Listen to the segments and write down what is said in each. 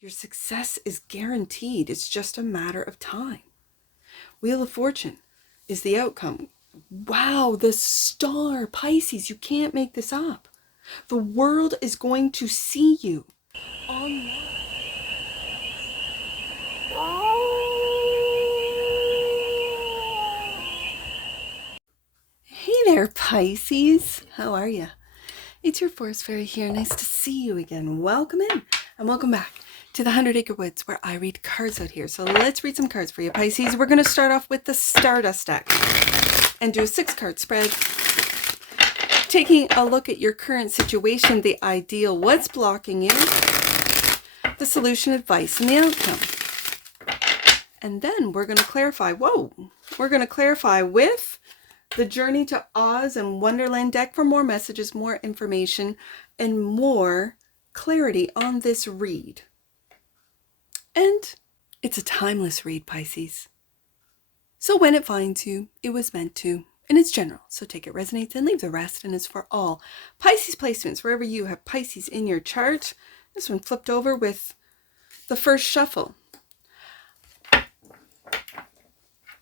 Your success is guaranteed. It's just a matter of time. Wheel of Fortune is the outcome. Wow, the star, Pisces, you can't make this up. The world is going to see you online. Hey there, Pisces. How are you? It's your Forest Fairy here. Nice to see you again. Welcome in and welcome back to the 100 Acre Woods where I read cards out here. So let's read some cards for you, Pisces. We're going to start off with the Stardust deck and do a 6-card spread. Taking a look at your current situation, the ideal, what's blocking you, the solution, advice, and the outcome. And then we're going to clarify, we're going to clarify with the Journey to Oz and Wonderland deck for more messages, more information, and more clarity on this read. And it's a timeless read, Pisces. So when it finds you, it was meant to. And it's general, so take it resonates and leave the rest, and it's for all. Pisces placements, wherever you have Pisces in your chart. This one flipped over with the first shuffle.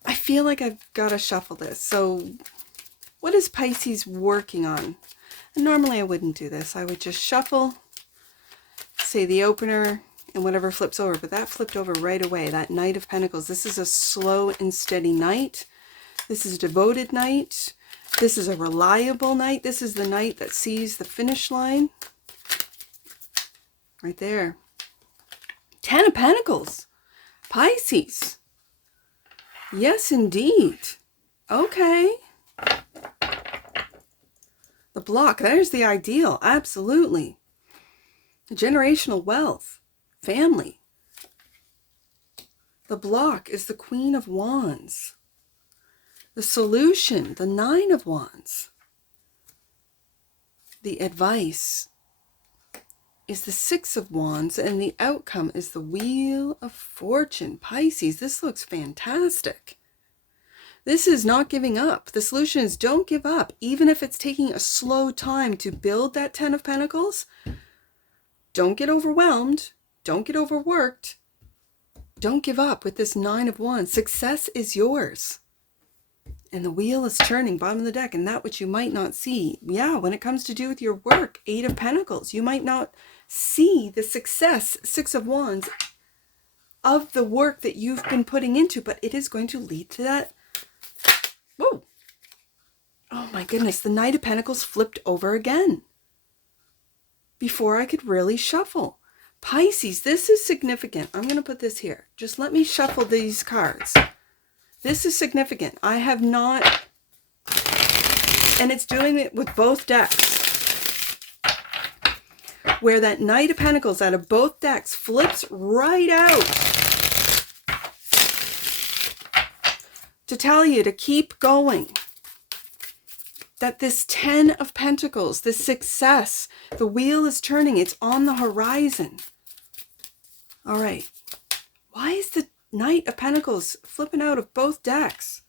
I feel like I've got to shuffle this. So what is Pisces working on? And normally I wouldn't do this. I would just shuffle, say the opener, and whatever flips over. But that flipped over right away. That Knight of Pentacles. This is a slow and steady knight. This is a devoted knight. This is a reliable knight. This is the knight that sees the finish line. Right there. 10 of Pentacles. Pisces. Yes, indeed. Okay. The block, there's the ideal. Absolutely. Generational wealth. Family. The block is the Queen of Wands. The solution, the 9 of Wands. The advice is the 6 of Wands, and the outcome is the Wheel of Fortune. Pisces, this looks fantastic. This is not giving up. The solution is don't give up. Even if it's taking a slow time to build that 10 of Pentacles, don't get overwhelmed. Don't get overworked. Don't give up with this 9 of Wands. Success is yours. And the wheel is turning, bottom of the deck, and that which you might not see. Yeah, when it comes to do with your work, 8 of Pentacles, you might not see the success, 6 of Wands, of the work that you've been putting into, but it is going to lead to that. Whoa. Oh my goodness, the Knight of Pentacles flipped over again before I could really shuffle. Pisces, this is significant. I'm going to put this here. Just let me shuffle these cards. This is significant. I have not, and it's doing it with both decks, where that Knight of Pentacles out of both decks flips right out to tell you to keep going. That this 10 of Pentacles, this success, the wheel is turning. It's on the horizon. All right. Why is the Knight of Pentacles flipping out of both decks?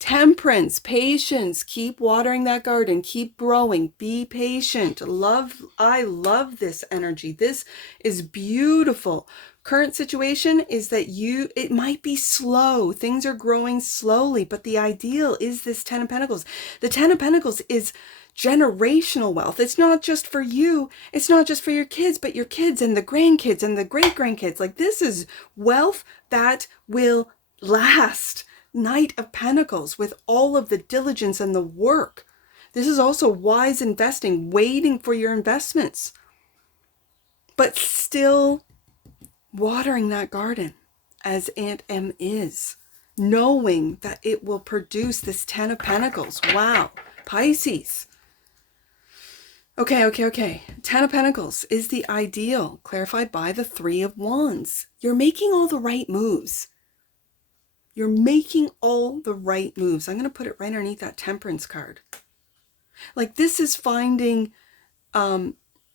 Temperance, patience, keep watering that garden, keep growing, be patient. I love this energy. This is beautiful. Current situation is that it might be slow. Things are growing slowly, but the ideal is this 10 of Pentacles. The 10 of Pentacles is generational wealth. It's not just for you. It's not just for your kids, but your kids and the grandkids and the great-grandkids. Like, this is wealth that will last. Knight of Pentacles with all of the diligence and the work. This is also wise investing, waiting for your investments, but still watering that garden as Aunt M is, knowing that it will produce this 10 of Pentacles. Wow. Pisces. Okay. 10 of Pentacles is the ideal, clarified by the 3 of Wands. You're making all the right moves. You're making all the right moves. I'm going to put it right underneath that Temperance card. Like, this is finding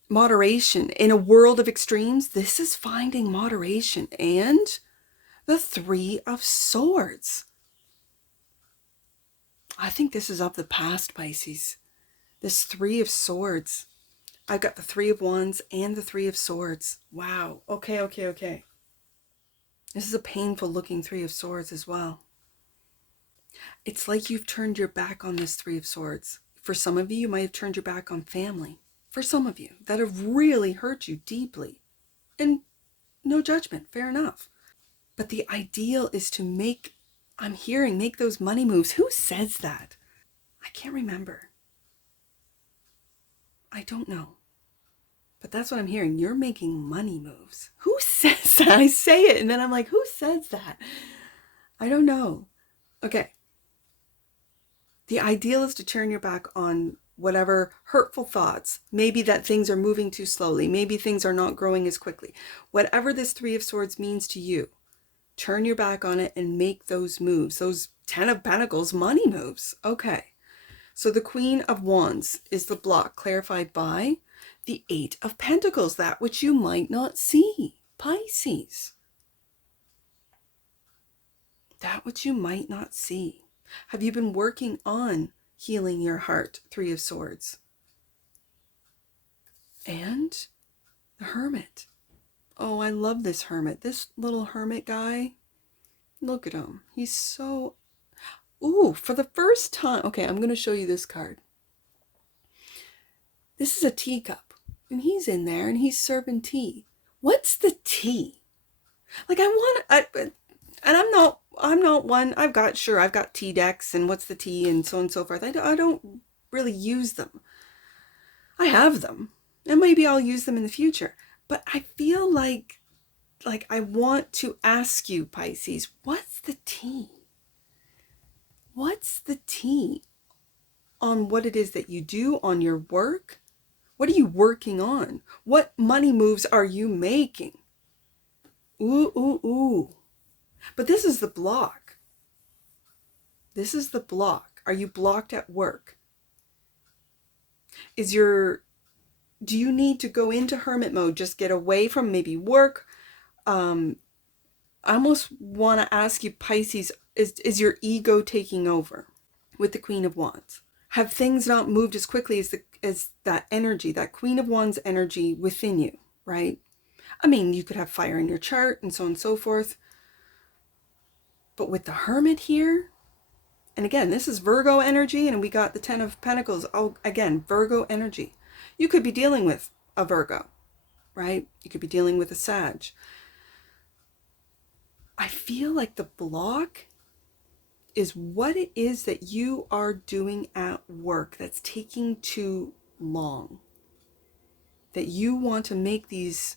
moderation in a world of extremes. This is finding moderation. And the 3 of Swords. I think this is of the past, Pisces. This 3 of Swords. I've got the Three of Wands and the Three of Swords. Wow. Okay, okay, okay. This is a painful looking Three of Swords as well. It's like you've turned your back on this Three of Swords. For some of you, you might have turned your back on family. For some of you, that have really hurt you deeply. And no judgment, fair enough. But the ideal is to make, I'm hearing, make those money moves. Who says that? I can't remember. I don't know. But that's what I'm hearing. You're making money moves. Who says that? I say it and then I'm like, who says that? I don't know. Okay. The ideal is to turn your back on whatever hurtful thoughts. Maybe that things are moving too slowly. Maybe things are not growing as quickly. Whatever this Three of Swords means to you, turn your back on it and make those moves. Those 10 of Pentacles money moves. Okay. So the Queen of Wands is the block clarified by the Eight of Pentacles, that which you might not see, Pisces. That which you might not see. Have you been working on healing your heart, Three of Swords? And the Hermit. Oh, I love this Hermit. This little Hermit guy. Look at him. He's so... Ooh, for the first time... Okay, I'm going to show you this card. This is a teacup. And he's in there and he's serving tea. What's the tea? Like, and I'm not one, I've got tea decks and what's the tea and so on and so forth. I don't really use them. I have them and maybe I'll use them in the future. But I feel like I want to ask you, Pisces, what's the tea? What's the tea on what it is that you do on your work? What are you working on? What money moves are you making? Ooh, ooh, ooh. But this is the block. This is the block. Are you blocked at work? Do you need to go into hermit mode? Just get away from maybe work? I almost want to ask you, Pisces, is your ego taking over with the Queen of Wands? Have things not moved as quickly as that energy, that Queen of Wands energy within you, right? I mean, you could have fire in your chart and so on and so forth. But with the Hermit here, and again, this is Virgo energy, and we got the 10 of Pentacles. Oh, again, Virgo energy. You could be dealing with a Virgo, right? You could be dealing with a Sag. I feel like the block is what it is that you are doing at work that's taking too long. That you want to make these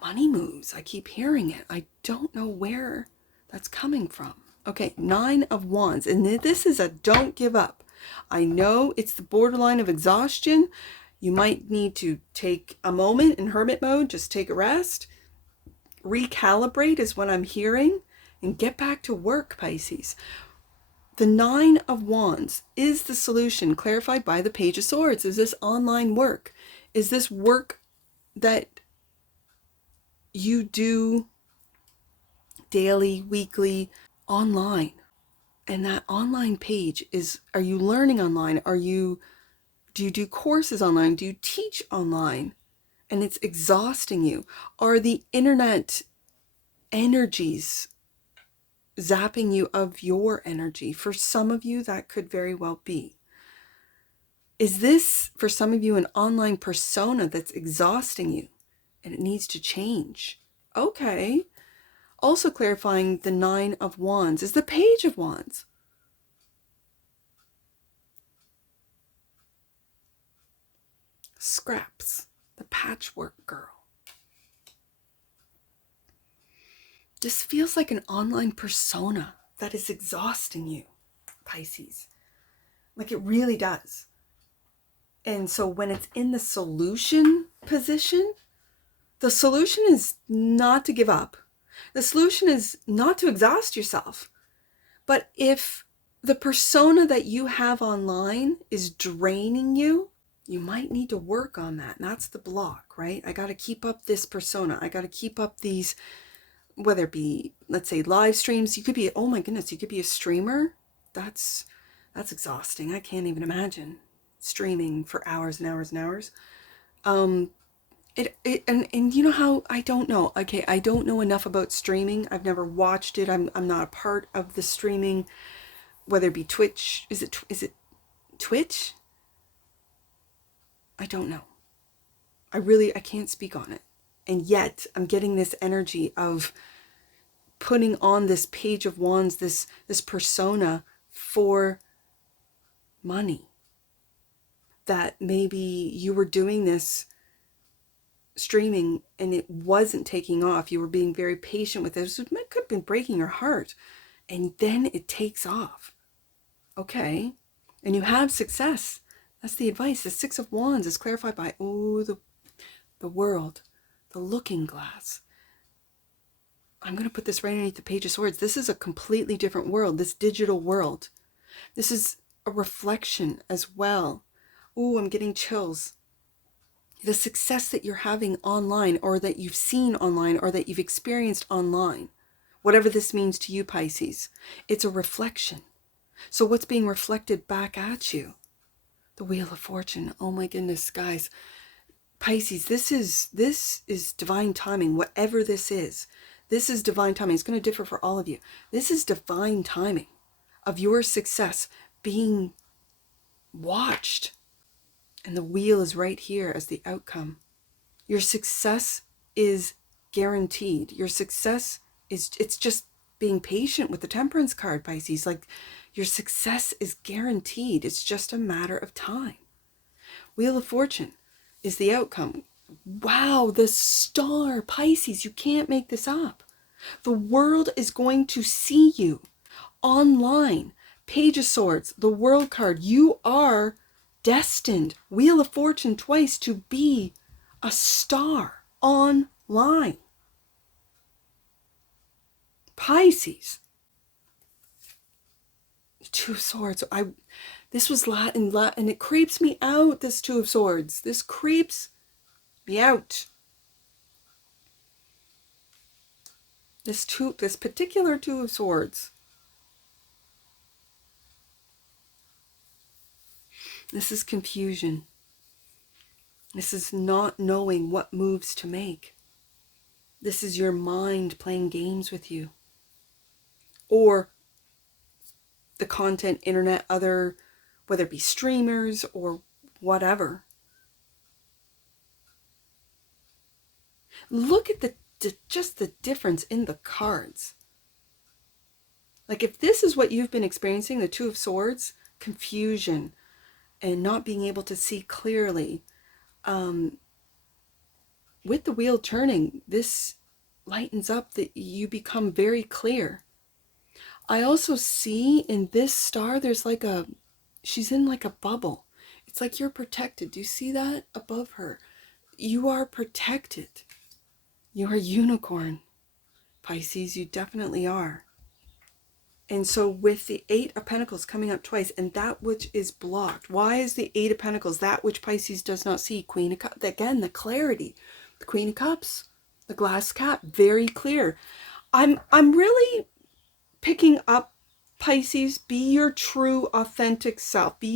money moves. I keep hearing it. I don't know where that's coming from. Okay, 9 of Wands. And this is a don't give up. I know it's the borderline of exhaustion. You might need to take a moment in hermit mode. Just take a rest. Recalibrate is what I'm hearing. And get back to work, Pisces. The 9 of Wands is the solution clarified by the Page of Swords. Is this online work? Is this work that you do daily, weekly, online? And that online page is, are you learning online? Do you do courses online? Do you teach online? And it's exhausting you. Are the internet energies zapping you of your energy? For some of you, that could very well be. Is this, for some of you, an online persona that's exhausting you and it needs to change? Okay. Also clarifying the 9 of Wands is the Page of Wands. Scraps, the patchwork girl. This feels like an online persona that is exhausting you, Pisces. Like it really does. And so when it's in the solution position, the solution is not to give up. The solution is not to exhaust yourself. But if the persona that you have online is draining you, you might need to work on that. And that's the block, right? I got to keep up this persona. I got to keep up these, whether it be, let's say, live streams. You could be, oh my goodness, you could be a streamer. That's exhausting. I can't even imagine streaming for hours and hours and hours. And you know how, I don't know. Okay, I don't know enough about streaming. I've never watched it. I'm not a part of the streaming, whether it be Twitch. Is it Twitch? I don't know. I can't speak on it. And yet I'm getting this energy of putting on this page of wands, this persona for money. That maybe you were doing this streaming and it wasn't taking off. You were being very patient with it. It could have been breaking your heart. And then it takes off. Okay. And you have success. That's the advice. The Six of Wands is clarified by, the world, the looking glass. I'm going to put this right underneath the Page of Swords. This is a completely different world, this digital world. This is a reflection as well. Ooh, I'm getting chills. The success that you're having online, or that you've seen online, or that you've experienced online, whatever this means to you, Pisces, it's a reflection. So what's being reflected back at you? The Wheel of Fortune. Oh my goodness, guys. Pisces, this is divine timing. Whatever this is divine timing. It's going to differ for all of you. This is divine timing of your success being watched. And the wheel is right here as the outcome. Your success is guaranteed. Your success is, it's just being patient with the Temperance card, Pisces. Like, your success is guaranteed. It's just a matter of time. Wheel of Fortune is the outcome. Wow, the Star, Pisces, you can't make this up. The world is going to see you online. Page of Swords, the World card. You are destined, Wheel of Fortune twice, to be a star online. Pisces. Two of Swords. This was Latin, and it creeps me out, this Two of Swords. This creeps me out. This particular Two of Swords. This is confusion. This is not knowing what moves to make. This is your mind playing games with you. Or the content, internet, other, whether it be streamers or whatever. Look at just the difference in the cards. Like, if this is what you've been experiencing, the Two of Swords, confusion and not being able to see clearly, with the wheel turning, this lightens up, that you become very clear. I also see in this star, there's like she's in like a bubble. It's like you're protected. Do you see that above her? You are protected. You're a unicorn, Pisces. You definitely are. And so with the Eight of Pentacles coming up twice, and that which is blocked. Why is the Eight of Pentacles that which Pisces does not see? Queen of Cups. Again, the clarity. The Queen of Cups. The glass cap. Very clear. I'm really picking up, Pisces. Be your true authentic self. Be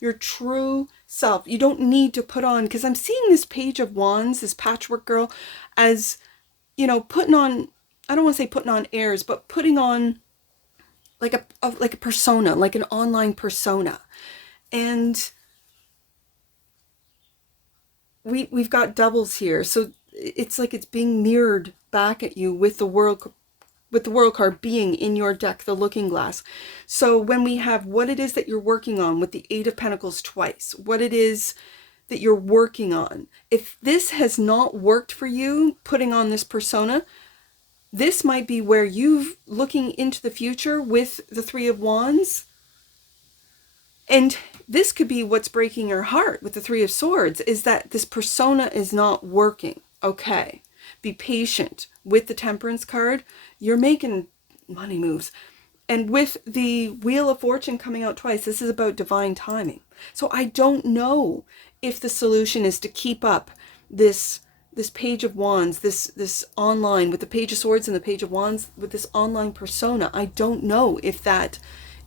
your true self. You don't need to put on, because I'm seeing this Page of Wands, this patchwork girl, as, you know, putting on, I don't want to say putting on airs, but putting on like a persona, like an online persona. And we've got doubles here. So it's like it's being mirrored back at you with the world card being in your deck, the Looking Glass. So when we have what it is that you're working on with the Eight of Pentacles twice, what it is that you're working on, if this has not worked for you, putting on this persona, this might be where you've looking into the future with the Three of Wands. And this could be what's breaking your heart with the Three of Swords, is that this persona is not working. Okay. Be patient. With the Temperance card, you're making money moves. And with the Wheel of Fortune coming out twice, this is about divine timing. So I don't know if the solution is to keep up this Page of Wands, this online, with the Page of Swords and the Page of Wands, with this online persona. I don't know if that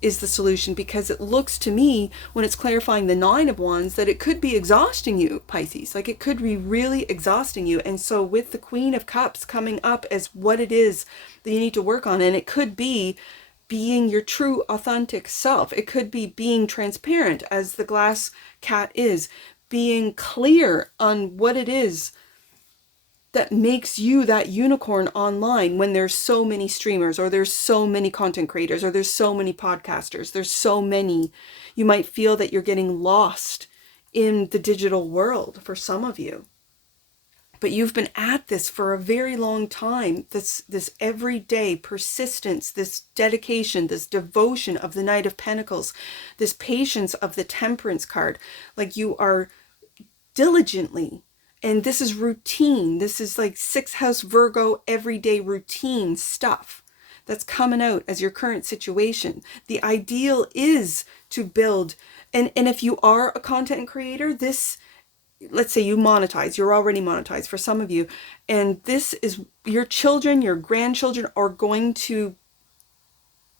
is the solution, because it looks to me, when it's clarifying the Nine of Wands, that it could be exhausting you, Pisces. Like, it could be really exhausting you. And so with the Queen of Cups coming up as what it is that you need to work on, and it could be being your true authentic self. It could be being transparent, as the glass cat is, being clear on what it is that makes you that unicorn online, when there's so many streamers, or there's so many content creators, or there's so many podcasters, there's so many. You might feel that you're getting lost in the digital world for some of you. But you've been at this for a very long time. This everyday persistence, this dedication, this devotion of the Knight of Pentacles, this patience of the Temperance card. Like, you are diligently, and this is routine. This is like 6th house Virgo, everyday routine stuff that's coming out as your current situation. The ideal is to build, and if you are a content creator, this, let's say you monetize, you're already monetized for some of you, and this is your children, your grandchildren are going to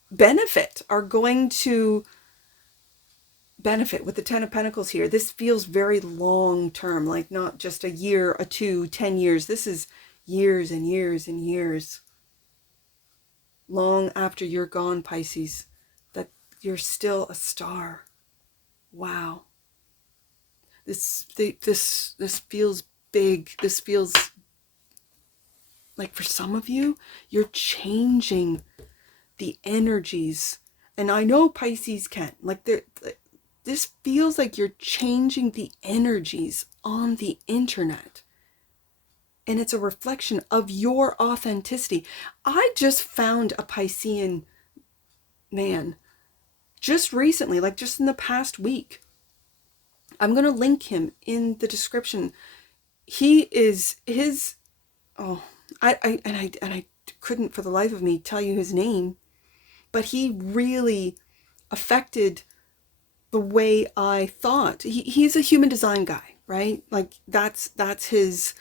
benefit, with the Ten of Pentacles here. This feels very long term, like not just a year, a 2, 10 years. This is years and years and years. Long after you're gone, Pisces, that you're still a star. Wow. This feels big. This feels like, for some of you, you're changing the energies. And I know Pisces can. Like, this feels like you're changing the energies on the internet. And it's a reflection of your authenticity. I just found a Piscean man just recently, like just in the past week. I'm going to link him in the description. He is his, I couldn't for the life of me tell you his name, but he really affected the way I thought. He's a human design guy, right? Like, that's his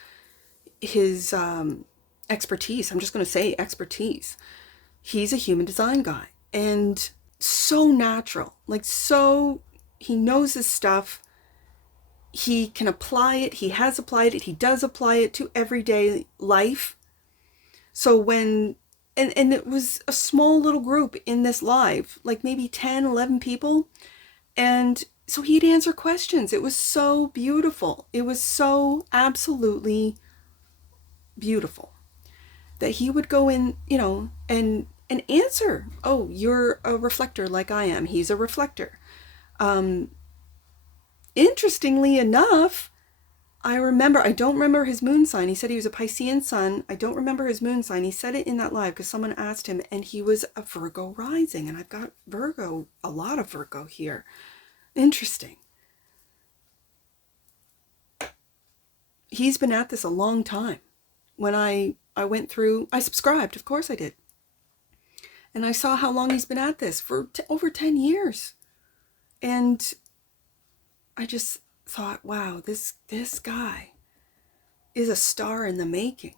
expertise. I'm just going to say expertise. He's a human design guy, and so natural, like, so he knows his stuff. He can apply it. He has applied it. He does apply it to everyday life. So when, and it was a small little group in this live, like maybe 10, 11 people. And so he'd answer questions. It was so beautiful. It was so absolutely beautiful that he would go in, and answer. Oh, you're a reflector like I am. He's a reflector. Interestingly enough, I don't remember his moon sign. He said he was a Piscean sun. I don't remember his moon sign. He said it in that live because someone asked him, and he was a Virgo rising. And I've got Virgo, a lot of Virgo here. Interesting. He's been at this a long time. When I went through, I subscribed, of course I did. And I saw how long he's been at this, for over 10 years. And I just thought, wow, this guy is a star in the making.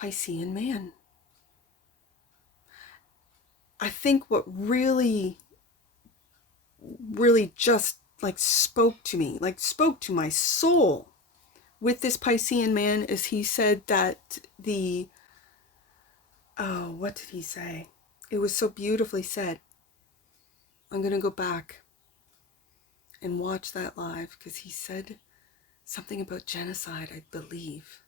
Piscean man. I think what really just like spoke to me, like spoke to my soul with this Piscean man, is he said that what did he say? It was so beautifully said. I'm going to go back and watch that live, because he said something about genocide, I believe.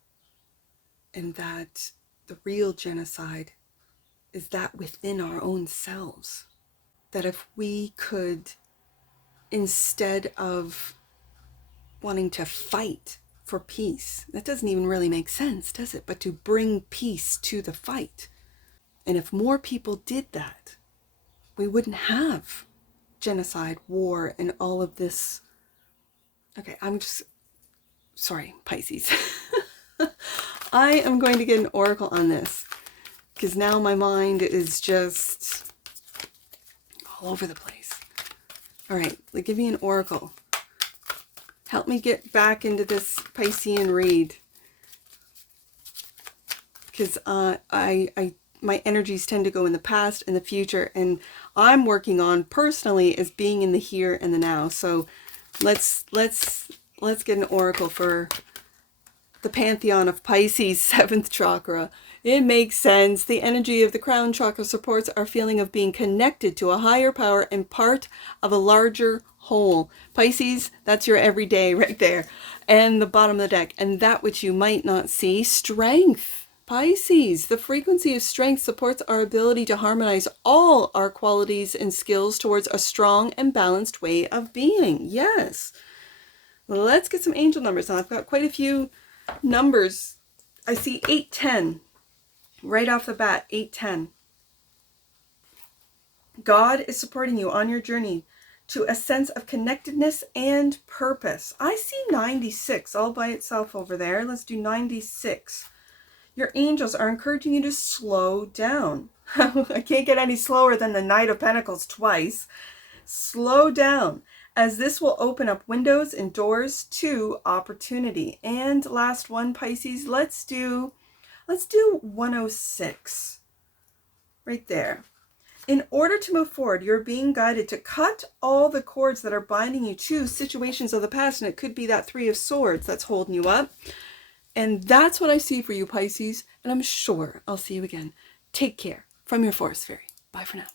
And that the real genocide is that within our own selves. That if we could, instead of wanting to fight for peace, that doesn't even really make sense, does it? But to bring peace to the fight. And if more people did that, we wouldn't have genocide, war, and all of this. Okay, sorry, Pisces. I am going to get an oracle on this, because now my mind is just all over the place. All right, give me an oracle. Help me get back into this Piscean read. Because my energies tend to go in the past and the future, and I'm working on personally is being in the here and the now. So let's get an oracle for the pantheon of Pisces, 7th chakra. It makes sense. The energy of the crown chakra supports our feeling of being connected to a higher power and part of a larger whole. Pisces, that's your everyday right there. And the bottom of the deck, and that which you might not see, strength. Pisces, the frequency of strength supports our ability to harmonize all our qualities and skills towards a strong and balanced way of being. Yes. Let's get some angel numbers. Now, I've got quite a few numbers. I see 810 right off the bat. 810. God is supporting you on your journey to a sense of connectedness and purpose. I see 96 all by itself over there. Let's do 96. Your angels are encouraging you to slow down. I can't get any slower than the Knight of Pentacles twice. Slow down, as this will open up windows and doors to opportunity. And last one, Pisces, let's do 106. Right there. In order to move forward, you're being guided to cut all the cords that are binding you to situations of the past. And it could be that 3 of Swords that's holding you up. And that's what I see for you, Pisces. And I'm sure I'll see you again. Take care. From your Forest Fairy. Bye for now.